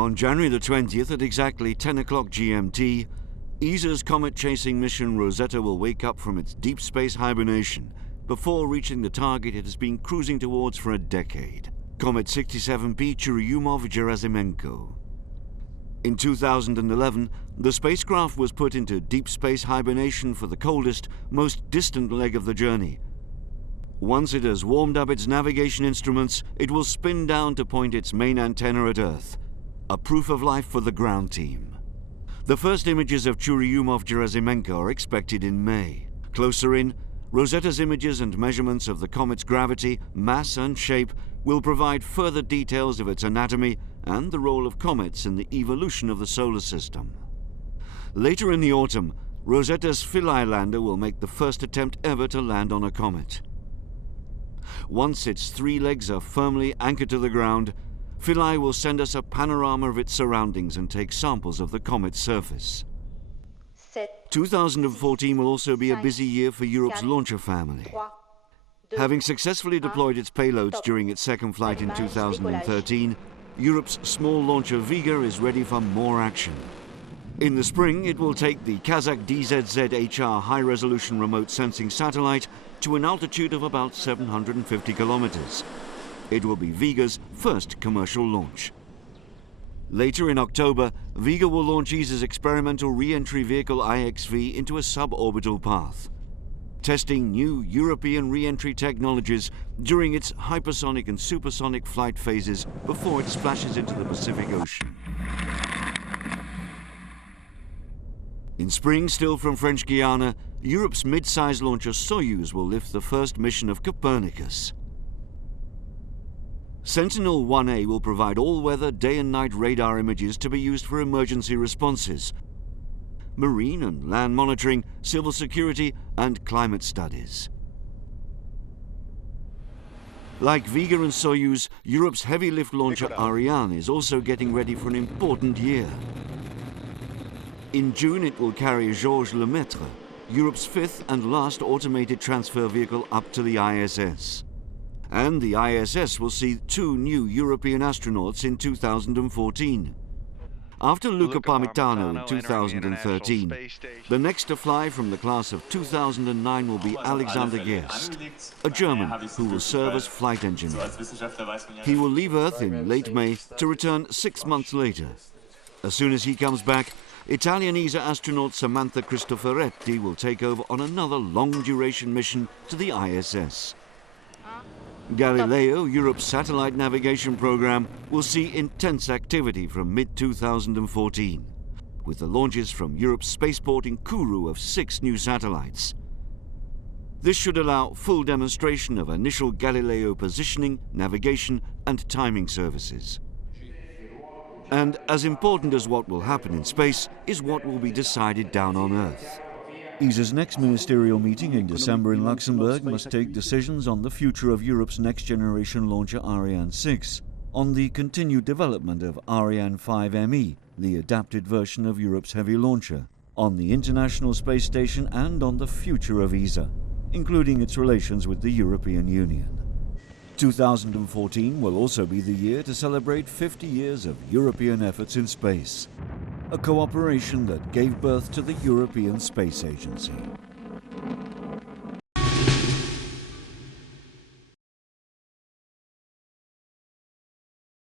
On January the 20th at exactly 10 o'clock GMT, ESA's comet-chasing mission Rosetta will wake up from its deep space hibernation before reaching the target it has been cruising towards for a decade, Comet 67P Churyumov-Gerasimenko. In 2011, the spacecraft was put into deep space hibernation for the coldest, most distant leg of the journey. Once it has warmed up its navigation instruments, it will spin down to point its main antenna at Earth, a proof of life for the ground team. The first images of Churyumov-Gerasimenko are expected in May. Closer in, Rosetta's images and measurements of the comet's gravity, mass and shape will provide further details of its anatomy and the role of comets in the evolution of the solar system. Later in the autumn, Rosetta's Philae lander will make the first attempt ever to land on a comet. Once its 3 legs are firmly anchored to the ground, Philae will send us a panorama of its surroundings and take samples of the comet's surface. 2014 will also be a busy year for Europe's launcher family. Having successfully deployed its payloads during its second flight in 2013, Europe's small launcher Vega is ready for more action. In the spring, it will take the Kazakh DZZ-HR high-resolution remote sensing satellite to an altitude of about 750 kilometers. It will be Vega's first commercial launch. Later in October, Vega will launch ESA's experimental re-entry vehicle IXV into a suborbital path, testing new European re-entry technologies during its hypersonic and supersonic flight phases before it splashes into the Pacific Ocean. In spring, still from French Guiana, Europe's mid-size launcher Soyuz will lift the first mission of Copernicus. Sentinel-1A will provide all-weather day and night radar images to be used for emergency responses, marine and land monitoring, civil security, and climate studies. Like Vega and Soyuz, Europe's heavy-lift launcher Ariane is also getting ready for an important year. In June, it will carry Georges Lemaitre, Europe's 5th and last automated transfer vehicle up to the ISS. And the ISS will see 2 new European astronauts in 2014. After Luca Parmitano in 2013, the next to fly from the class of 2009 will be Alexander Gerst, a German who will serve as flight engineer. He will leave Earth in late May to return 6 months later. As soon as he comes back, Italian ESA astronaut Samantha Cristoforetti will take over on another long-duration mission to the ISS. Galileo, Europe's satellite navigation program, will see intense activity from mid-2014, with the launches from Europe's spaceport in Kourou of 6 new satellites. This should allow full demonstration of initial Galileo positioning, navigation, and timing services. And as important as what will happen in space is what will be decided down on Earth. ESA's next ministerial meeting in December in Luxembourg must take decisions on the future of Europe's next-generation launcher Ariane 6, on the continued development of Ariane 5ME, the adapted version of Europe's heavy launcher, on the International Space Station and on the future of ESA, including its relations with the European Union. 2014 will also be the year to celebrate 50 years of European efforts in space, a cooperation that gave birth to the European Space Agency.